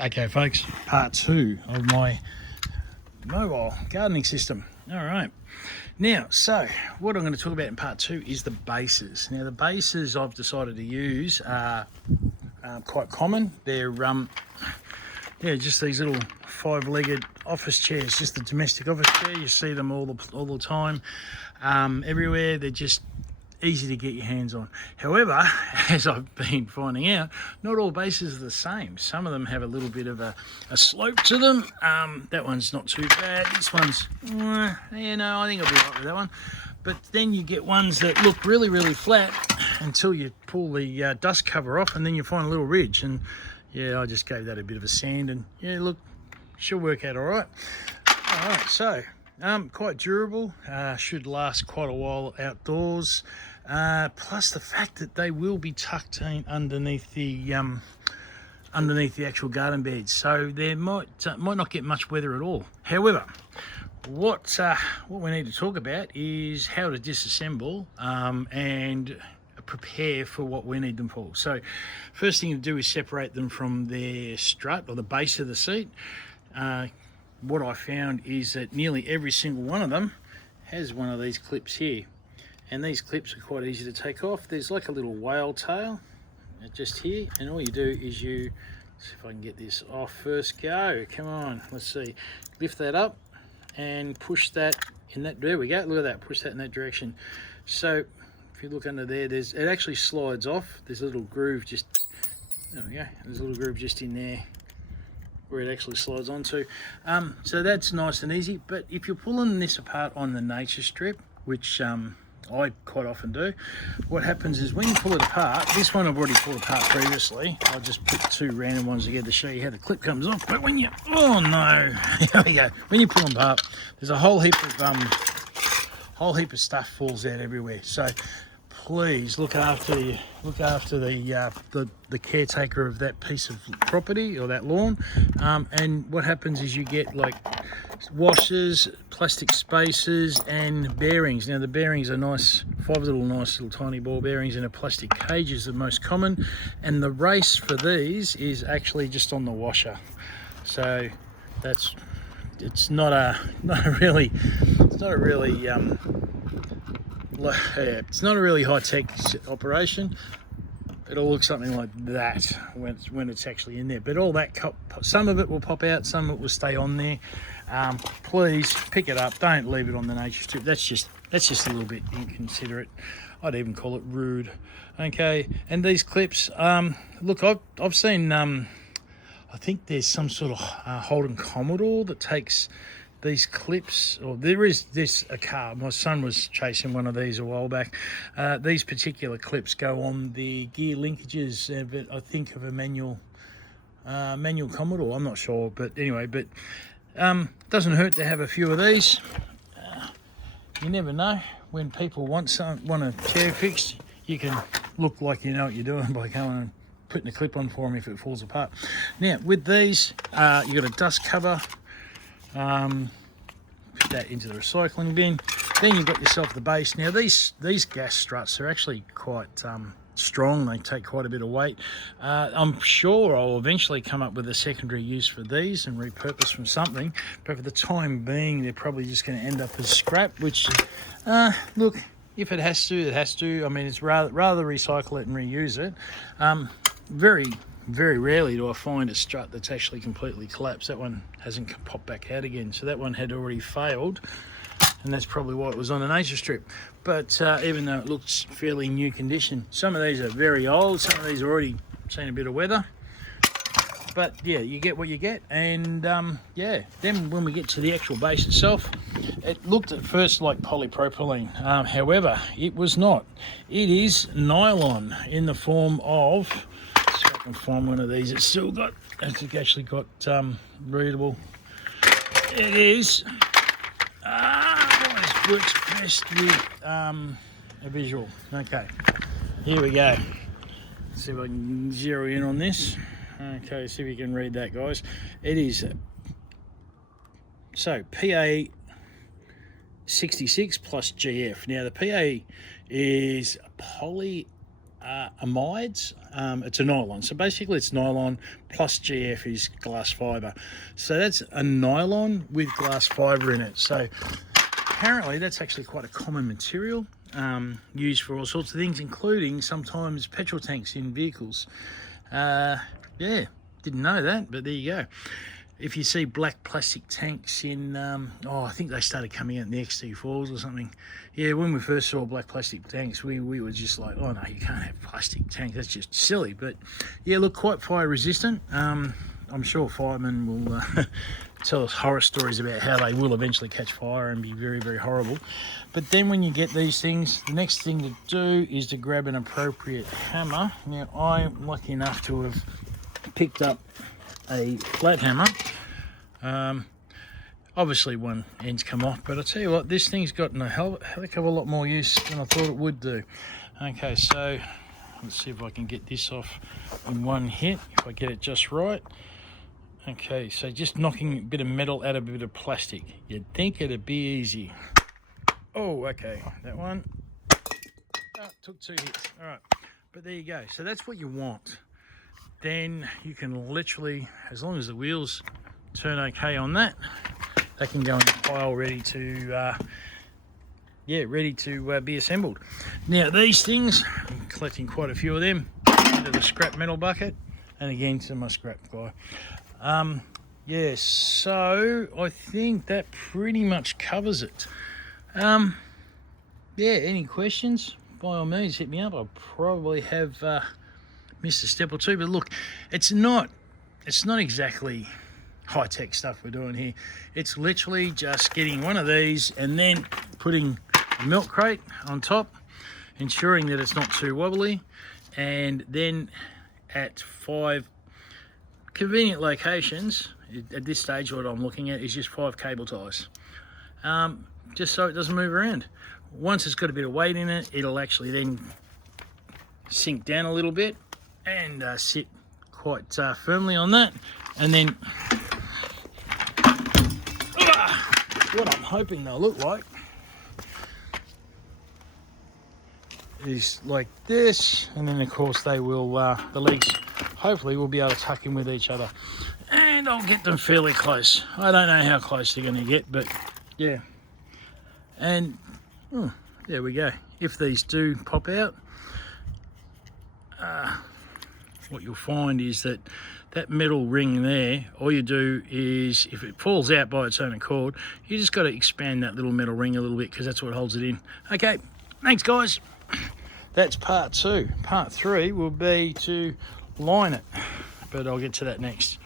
Okay folks, part 2 of my mobile gardening system. All right, now so what I'm going to talk about in part 2 is the bases. Now the bases I've decided to use are quite common. They're just these little 5-legged office chairs, just the domestic office chair. You see them all the time, everywhere. They're just easy to get your hands on. However, as I've been finding out, not all bases are the same. Some of them have a little bit of a slope to them. That one's not too bad. This one's, I think I'll be right with that one. But then you get ones that look really, really flat until you pull the dust cover off, and then you find a little ridge. And yeah, I just gave that a bit of a sand, and yeah, look, she'll work out all right. All right, so quite durable, should last quite a while outdoors. Plus the fact that they will be tucked in underneath the actual garden beds, so they might not get much weather at all. However, what we need to talk about is how to disassemble and prepare for what we need them for. So first thing to do is separate them from their strut or the base of the seat. What I found is that nearly every single one of them has one of these clips here, and these clips are quite easy to take off. There's like a little whale tail just here, and all you do is let's see if I can get this off first go. Come on, let's see. Lift that up and push that in that. There we go. Look at that. Push that in that direction. So if you look under there, it actually slides off. There's a little groove just. There we go. There's a little groove just in there where it actually slides onto. So that's nice and easy. But if you're pulling this apart on the nature strip, which I quite often do, what happens is when you pull it apart, this one I've already pulled apart previously. I'll just put 2 random ones together to show you how the clip comes off. But when you, oh no, there we go. When you pull them apart, there's a whole heap of stuff falls out everywhere. So please look after the caretaker of that piece of property or that lawn. And what happens is you get like washers, plastic spacers, and bearings. Now the bearings are nice, 5 nice little tiny ball bearings in a plastic cage is the most common, and the race for these is actually just on the washer. So it's not a really high-tech operation. It'll look something like that when it's actually in there. But all that, some of it will pop out, some of it will stay on there. Please pick it up. Don't leave it on the nature strip. That's just a little bit inconsiderate. I'd even call it rude. Okay, and these clips. Look, I've seen. I think there's some sort of Holden Commodore that takes these clips, or there is a car. My son was chasing one of these a while back. These particular clips go on the gear linkages, I think, of a manual Commodore. I'm not sure, but anyway, doesn't hurt to have a few of these. You never know when people want a chair fixed. You can look like you know what you're doing by going and putting a clip on for them if it falls apart. Now with these, you've got a dust cover. Put that into the recycling bin. Then you've got yourself the base. Now these gas struts are actually quite strong. They take quite a bit of weight. I'm sure I'll eventually come up with a secondary use for these and repurpose from something, but for the time being they're probably just going to end up as scrap, which look, if it has to, it has to. I mean, it's rather recycle it and reuse it. Very rarely do I find a strut that's actually completely collapsed. That one hasn't popped back out again, so that one had already failed, and that's probably why it was on a nature strip. But even though it looks fairly new condition, some of these are very old, some of these are already seen a bit of weather. But yeah, you get what you get. And yeah, then when we get to the actual base itself, it looked at first like polypropylene. However, it was not. It is nylon in the form of, see if I can find one of these. It's actually got readable. It is. Always works best with a visual. Okay, here we go. Let's see if I can zero in on this. Okay, see if you can read that, guys. It is so PA 66 plus GF. Now the PA is polyethylene amides. It's a nylon, so basically it's nylon plus GF is glass fibre, so that's a nylon with glass fibre in it. So apparently that's actually quite a common material, used for all sorts of things, including sometimes petrol tanks in vehicles. Yeah, didn't know that, but there you go. If you see black plastic tanks in, I think they started coming out in the XT4s or something. Yeah, when we first saw black plastic tanks, we were just like, oh no, you can't have plastic tanks, that's just silly. But yeah, look, quite fire resistant. I'm sure firemen will tell us horror stories about how they will eventually catch fire and be very, very horrible. But then when you get these things, the next thing to do is to grab an appropriate hammer. Now, I'm lucky enough to have picked up a flat hammer. Obviously one end's come off, but I'll tell you what, this thing's gotten a heck of a lot more use than I thought it would do. Okay, so let's see if I can get this off in one hit, if I get it just right. Okay, so just knocking a bit of metal out of a bit of plastic. You'd think it'd be easy. Oh, okay, that one took 2 hits. All right, but there you go. So that's what you want. Then you can literally, as long as the wheels turn okay on that, they can go in the pile ready to be assembled. Now these things, I'm collecting quite a few of them into the scrap metal bucket, and again to my scrap guy. Yeah, so I think that pretty much covers it. Yeah, any questions, by all means hit me up. I probably have missed a step or two, but look, it's not exactly high-tech stuff we're doing here. It's literally just getting one of these and then putting a milk crate on top, ensuring that it's not too wobbly, and then at 5 convenient locations, at this stage what I'm looking at is just 5 cable ties, just so it doesn't move around. Once it's got a bit of weight in it, it'll actually then sink down a little bit and sit quite firmly on that. And then what I'm hoping they'll look like is like this, and then of course they will, the legs hopefully will be able to tuck in with each other, and I'll get them fairly close. I don't know how close they're going to get, but yeah. And there we go. If these do pop out, what you'll find is that that metal ring there, all you do is, if it falls out by its own accord, you just got to expand that little metal ring a little bit, because that's what holds it in. Okay, thanks guys. That's part 2. Part 3 will be to line it, but I'll get to that next.